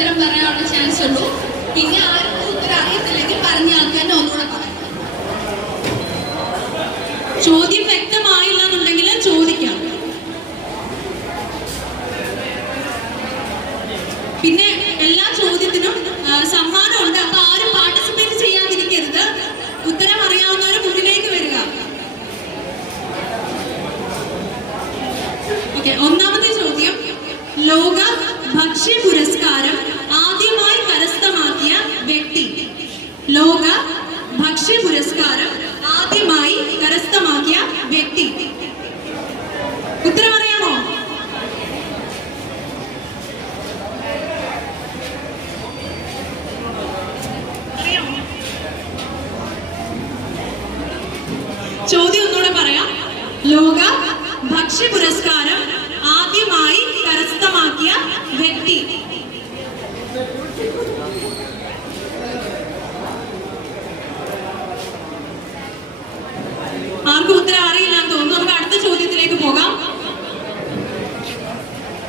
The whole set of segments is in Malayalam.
ഉത്തരം പറയാനുള്ള ചാൻസ് ഉള്ളൂ. പിന്നെ ആർക്കും ഉത്തരം അറിയത്തില്ലെങ്കിൽ പറഞ്ഞ ആൾക്കാരെ ഒന്നുകൂടെ പറയാം. ചോദ്യം വ്യക്തമായില്ല എന്നുണ്ടെങ്കിൽ ചോദിക്കാം. പിന്നെ എല്ലാ ചോദ്യത്തിനും സമ്മാനമുണ്ട്. അപ്പൊ ആരും പാർട്ടിസിപ്പേറ്റ് ചെയ്യാതിരിക്കരുത്. ഉത്തരം അറിയാവുന്നവർ മുന്നിലേക്ക് വരിക. ഒന്നാമത്തെ ചോദ്യം. ലോക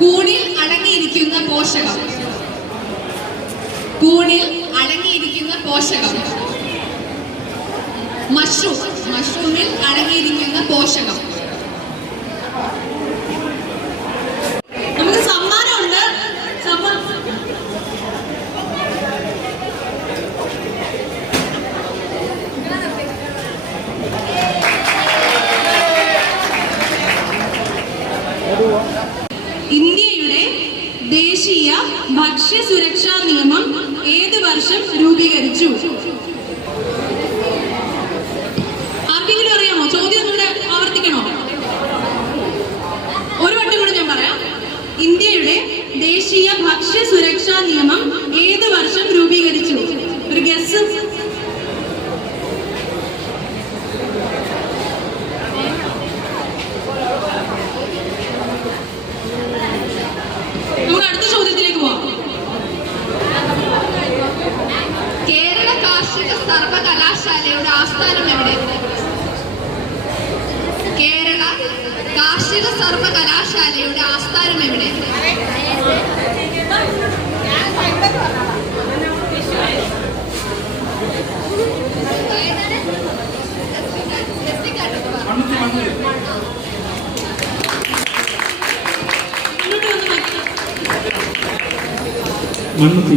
കൂണിൽ അടങ്ങിയിരിക്കുന്ന പോഷകം. കൂണിൽ അടങ്ങിയിരിക്കുന്ന പോഷകം. മഷ്റൂം. മഷ്റൂമിൽ അടങ്ങിയിരിക്കുന്ന പോഷകം. മണ്ണുത്തി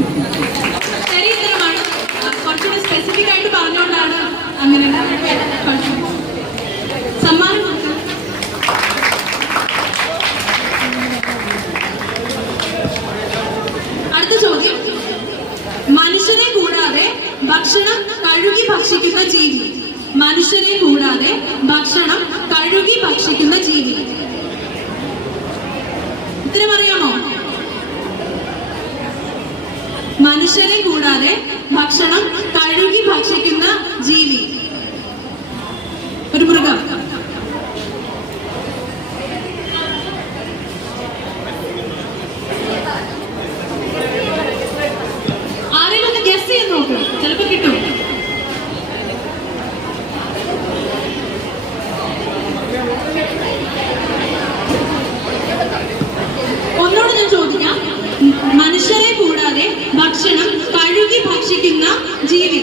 കൂടാതെ ഭക്ഷണം കഴുകി ഭക്ഷിക്കുന്ന ജീവി. മനുഷ്യനെ കൂടാതെ ഭക്ഷണം കഴുകി ഭക്ഷിക്കുന്ന ജീവി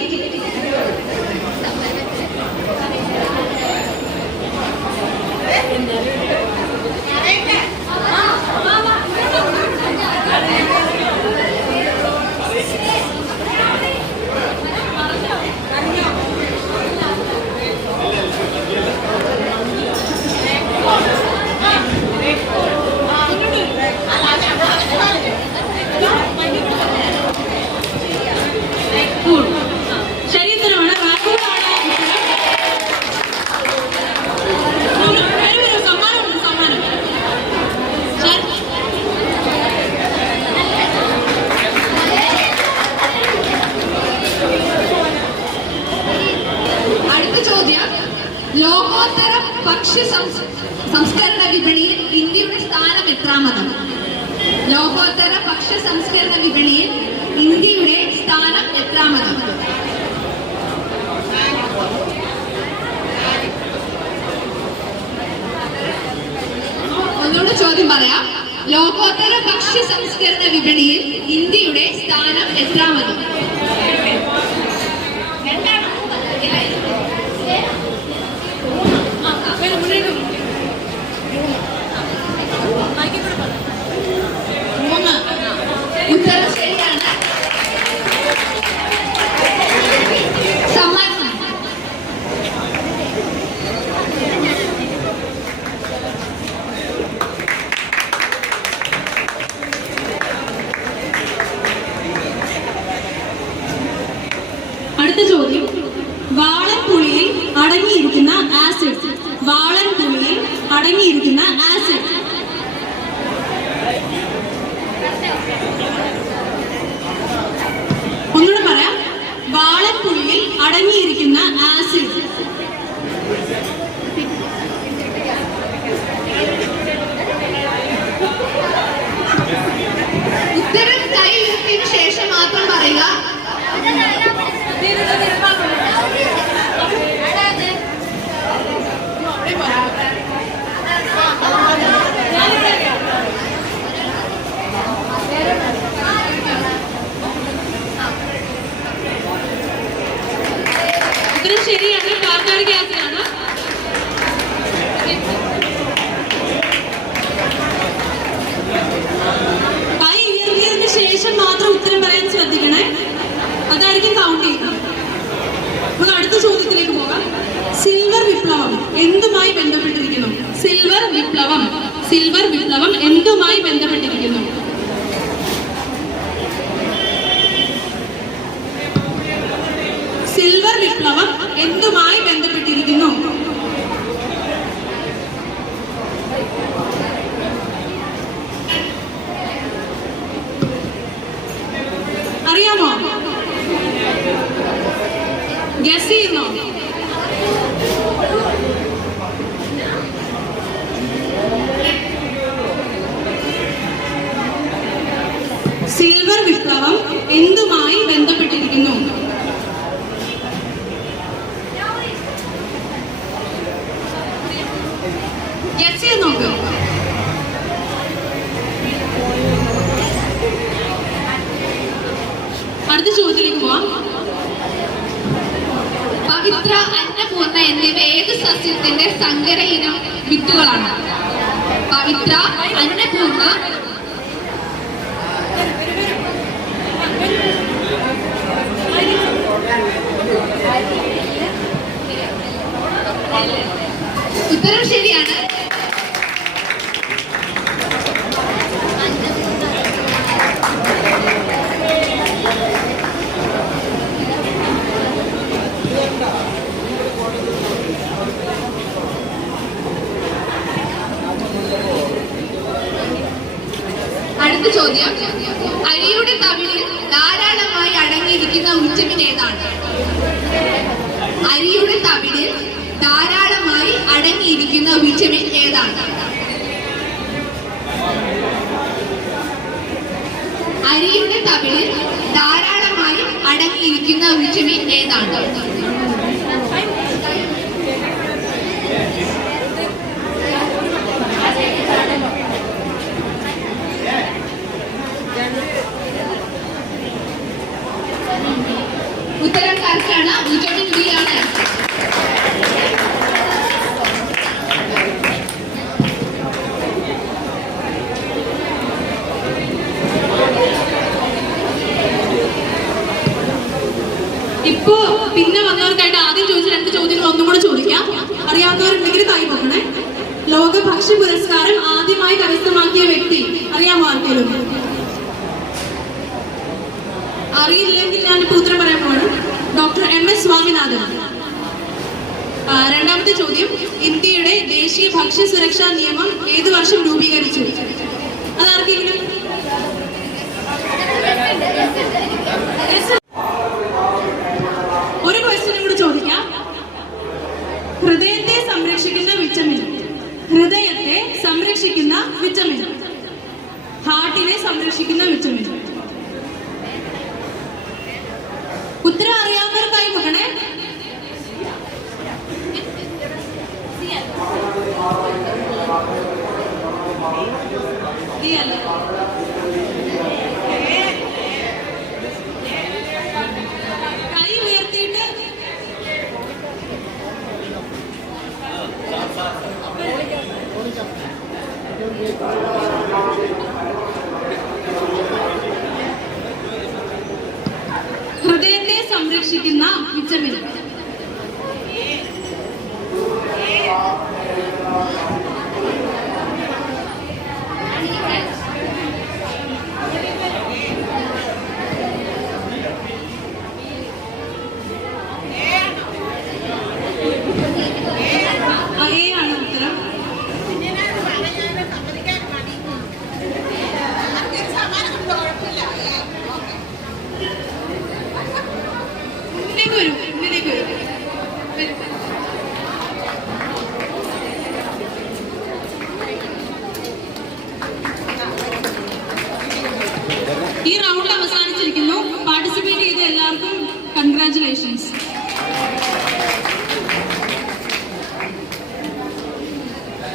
വിപണിയിൽ ഇന്ത്യയുടെ സ്ഥാനം എത്രാമത് ലോകോത്തര ഭക്ഷ്യ സംസ്കരണ വിപണിയിൽ ഇന്ത്യയുടെ സ്ഥാനം എത്രാമത് ഒന്നുകൂടെ ചോദ്യം പറയാം. ലോകോത്തര ഭക്ഷ്യ സംസ്കരണ വിപണിയിൽ ഇന്ത്യയുടെ സ്ഥാനം എത്രാമത് മൂന്ന് ഉത്തരം ശരിയാണ് സമ്മാനം അടുത്ത ചോദ്യം വാളൻ പുളിയിൽ അടങ്ങിയിരിക്കുന്ന ആസിഡ് വാളൻ പുളിയിൽ അടങ്ങിയിരിക്കുന്ന ആസിഡ് ഒന്നുകൂടെ പറയാം. വാളൻ പുളിയിൽ അടങ്ങിയിരിക്കുന്ന ആസിഡ് ഉത്തരം കൈ ഉയർത്തിയതിനു ശേഷം മാത്രം പറയുക ഉത്തരം ശരിയാണ് കാർബോണിക് ആസിഡ് ആണ് കൈ ഉയർത്തിയതിന് ശേഷം മാത്രം ഉത്തരം പറയാൻ ശ്രദ്ധിക്കണേ. അതായിരിക്കും കൗണ്ട് ചെയ്യുന്നത് അടുത്ത ചോദ്യത്തിലേക്ക് പോകാം. സിൽവർ വിപ്ലവം എന്തുമായി ബന്ധപ്പെട്ടിരിക്കുന്നു? സിൽവർ വിപ്ലവം സിൽവർ വിപ്ലവം എന്തുമായി ബന്ധപ്പെട്ടിരിക്കുന്നു? സിൽവർ വിപ്ലവം എന്തുമായി ബന്ധപ്പെട്ടിരിക്കുന്നു അറിയാമോ ഗസ് ചെയ്യുന്നോ സിൽവർ വിപ്ലവം എന്തുമായി ബന്ധപ്പെട്ടിരിക്കുന്നു ഗസ് ചെയ്ത് നോക്കൂ അടുത്ത ചോദ്യത്തിലേക്ക് പോവാം പവിത്ര അന്നപൂർണ എന്നിവ ഏത് സസ്യത്തിന്റെ സങ്കര വിത്തുകളാണ് പവിത്ര അന്നപൂർണ ഉത്തരം ശരിയാണ് അടുത്ത ചോദ്യം. അരിയുടെ തവിളിൽ ധാരാളമായി അടങ്ങിയിരിക്കുന്ന വിറ്റമിൻ ഏതാണ്? അരിയുടെ തവിളിൽ ധാരാളമായി അടങ്ങിയിരിക്കുന്ന വിറ്റമിൻ ഏതാണ്? അരിയുടെ തവിളിൽ ധാരാളമായി അടങ്ങിയിരിക്കുന്ന വിറ്റമിൻ ഏതാണ്? ഉത്തരം കറക്റ്റാണ് വിറ്റമിൻ ബി ആണ്. ഇപ്പോ പിന്നെ വന്നവർക്കായിട്ട് ആദ്യം ചോദിച്ച രണ്ട് ചോദ്യങ്ങൾ ഒന്നും കൂടെ ചോദിക്കാം. അറിയാവുന്നവരുണ്ടെങ്കിൽ കൈ നോക്കണേ ലോക ഭക്ഷ്യ പുരസ്കാരം ആദ്യമായി കരസ്ഥമാക്കിയ വ്യക്തി അറിയാമോ ആർക്കെങ്കിലും? അറിയില്ലെങ്കിൽ ഞാൻ ഇപ്പൊ ഉത്തരം പറയാൻ പോവാണ് ഡോക്ടർ എം എസ് സ്വാമിനാഥൻ രണ്ടാമത്തെ ചോദ്യം ഇന്ത്യയുടെ ദേശീയ ഭക്ഷ്യ സുരക്ഷാ നിയമം ഏത് വർഷം രൂപീകരിച്ചു അതാർക്കെങ്കിലും ഒരു ക്വസ്റ്റ്യനും കൂടി ചോദിക്കാം ഹൃദയത്തെ സംരക്ഷിക്കുന്ന സംരക്ഷിക്കുന്ന വിറ്റമിൻ ഹാർട്ടിനെ സംരക്ഷിക്കുന്ന വിറ്റമിൻ ഉത്തരം അറിയാവുന്നവർക്കായി നോക്കണേ ഈ അല്ല. കൈ ഉയർത്തിയിട്ട് ഹൃദയത്തെ സംരക്ഷിക്കുന്ന വിറ്റമിൻ